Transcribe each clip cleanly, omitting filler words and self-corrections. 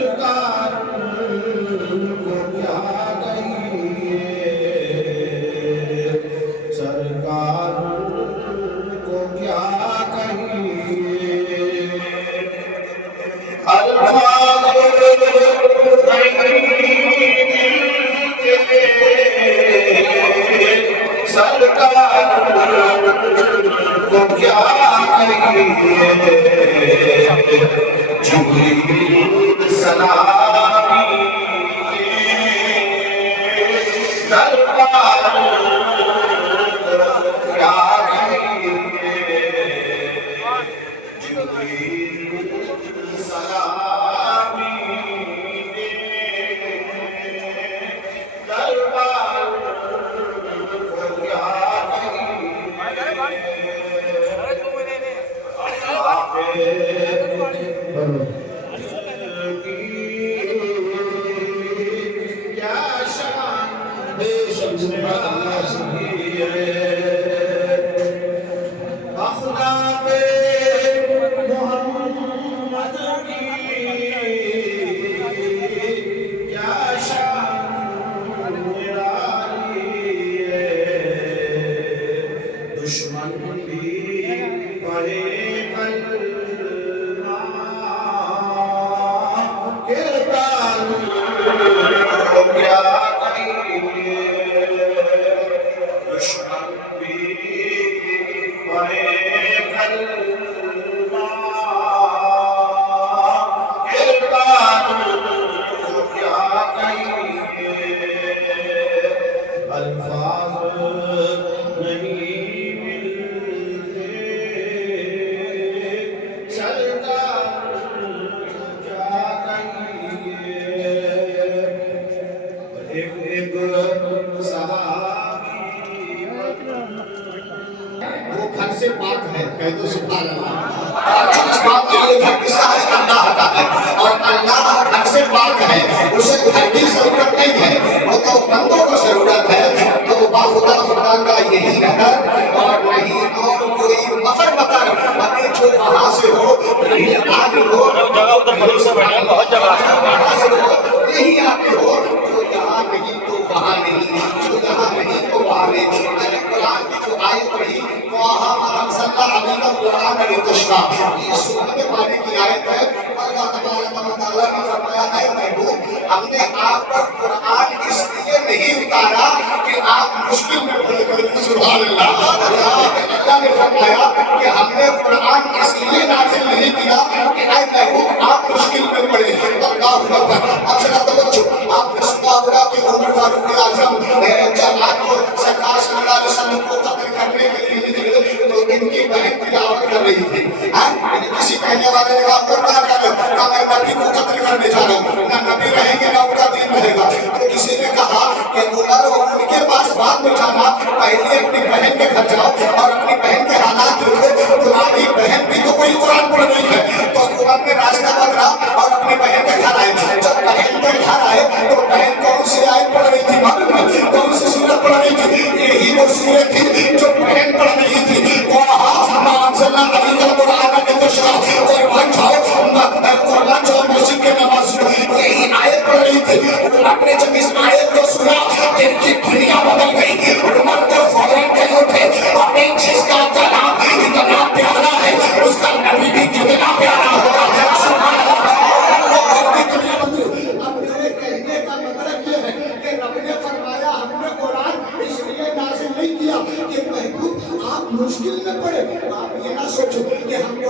سرکار کو کیا کہیے، سرکار کو کیا کہیے، الفاظ سرکار کو کیا کہیے، جبریل سلامی دربار کیا کہیے، جبریل سلامی دربار کو کیا دشمن بھی پڑھے کلمہ کردار کو کیا کہیے، دشمن بھی پڑھے کلمہ کردار کو کیا کہیے، الفاظ نہیں سے پاک ہے، کہہ دو سبحان اللہ۔ اس بات کے لیے گھر کس کا ہے؟ اللہ کا ہے، اور اللہ گھر سے پاک ہے، اسے گھر کی ضرورت نہیں ہے، وہ تو بندوں کو ضرورت ہے، تو باخدا خدا کا یہی گھر اور نہیں اور کوئی مفر مطر، ابھی جو وہاں سے ہو یہی آگے ہو، یہی آگے ہو، جو یہاں نہیں تو وہاں نہیں، جو یہاں نہیں تو وہاں نہیں۔ قرآن کی جو آیت پڑھی یہ سورہ پانے کی آیت ہے، اللہ تبارک و تعالیٰ نے فرمایا ہے محبوب ہم نے آپ پر قرآن اس لیے نہیں اتارا کہ آپ مشکل میں پڑے کریں، سبحان اللہ۔ اللہ نے فرمایا کہ ہم نے قرآن اس لیے نازل نہیں کیا کہ اے محبوب آپ مشکل میں پڑے، اللہ اکبر۔ اب ذرا توجہ، آپ نے سنا ہوگا کہ عمر فاروق اعظم جب آپ کو سرکار صلی اللہ علیہ وسلم کو قتل کرنے کے لیے تو ان کی بہن تلاوت کر رہی تھی، کسی کہنے والے نے آپ کو کہا کہ میں نبی کو قتل کرنے جا رہا ہوں، نہ نبی رہیں گے نہ ان کا دین رہے گا۔ تو کسی نے کہا کہ عمر ان کے پاس بعد میں جانا، پہلے اپنی بہن کے گھر جاؤ اور اپنی بہن کے حالات دیکھو، تمہاری بہن بھی تو کوئی قرآن پڑھ رہی ہے۔ تو عمر نے راستہ پکڑا اور اپنی بہن کے گھر آئے، جب بہن کے گھر آئے تو بہن کون سی آیت پڑھ رہی تھی معلوم ہے؟ کون سی سورت پڑھ رہی تھی؟ یہی وہ سورت تھی جو بہن پڑھ رہی تھی، یہی آیت پڑھ رہی تھی۔ عمر نے جب اس آیت کو سنا دل کی دنیا بدل گئی، عمر کو فوراً کہہ اٹھے اپنے جس کا کلام اتنا پیارا ہے اس کا نبی بھی کتنا پیارا ہوگا، سبحان اللہ۔ اب میرے کہنے کا مطلب یہ ہے کہ رب نے فرمایا ہم نے قرآن اس لیے نازل نہیں کیا کہ محبوب آپ مشکل میں پڑے، آپ یہ نہ سوچو کہ ہم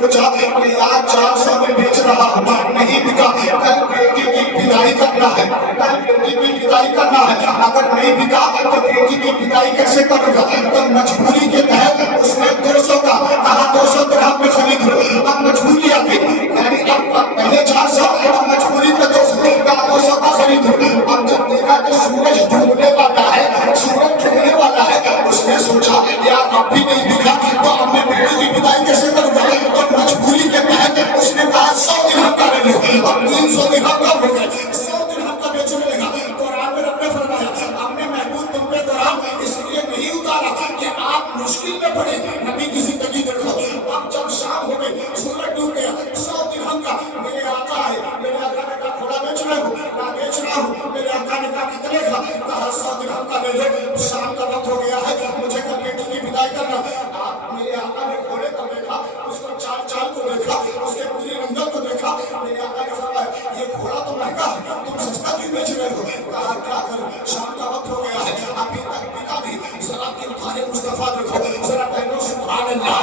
سوچا کہ یار 400 میں بیچ رہا ہوں، نہیں بکا، کل بیٹی کی بدائی کرنا ہے، کل بیٹی کی بدائی کرنا ہے، اگر نہیں بکا تو بیٹی کی بدائی کیسے کروں گا؟ تو مجبوری کے تحت اس نے 200 کا کہا 200 درہم میں خرید لو۔ اب مجبوری آ گئی، یعنی اب پہلے 400 اب مجبوری کا 200 کا 200 کا خرید لو۔ اب جب دیکھا کہ سورج ڈوبنے والا ہے، سورج ڈوبنے والا ہے، اس نے سوچا یار اب بھی نہیں دکھا تو اب میں بیٹی کی بدائی کیسے کروں گا؟ تو مجبوری کے تحت اس نے کہا 100 درہم کا لے لو۔ اب 300 درہم کا ہو گئے، 100 درہم کا بیچنے لگا۔ قرآن میں رب نے فرمایا ہم نے محبوب تم پہ قرآن اس لیے نہیں اتارا کہ آپ مشکل میں پڑے، نبی کی زندگی دیکھو۔ اب جب شام ہو گئی، سورج ڈوب گیا، 100 درہم کا میرے آقا ہے، میرے آقا نے کہا گھوڑا بیچ رہا ہوں، نہ بیچ رہا ہوں، میرے آقا نے کہا کتنے کا؟ کہا 100 درہم کا لے لو، شام کا وقت ہو گیا ہے، مجھے کل بیٹی کی بدائی کرنا۔ آپ میرے آقا نے گھوڑے کو دیکھا، اس کو چال چال کو دیکھا، اس کے پوری رنگت کو دیکھا، میرے آقا نے فرمایا یہ گھوڑا تو مہنگا ہے، تم سستا کیوں بیچ رہے ہو؟ کہا کیا کروں، شام کا وقت ہو گیا ہے، ابھی تک بکا نہیں۔ ذرا کے اتھارے مصطفیٰ دیکھو، ذرا کہو سبحان اللہ۔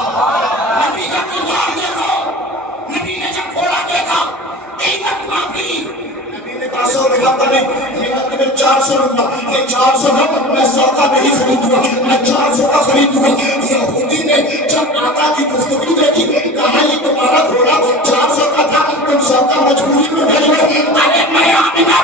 نبی کا کردار دیکھو، نبی نے جب گھوڑا دیکھا قیمت معافی، نبی نے کہا 100 درہم کا نہیں، یہ کہ میں 400 لوں گا، یہ 400 ہے، میں 100 کا نہیں خریدوں گا، میں 400 کا خریدوں گا۔ یہودی نے جب آقا کی گفتگو دیکھی کہا یہ تمہارا گھوڑا 400 کا تھا، تم 100 کا مجبوری میں بھیج رہے ہو۔ ارے میں آمینہ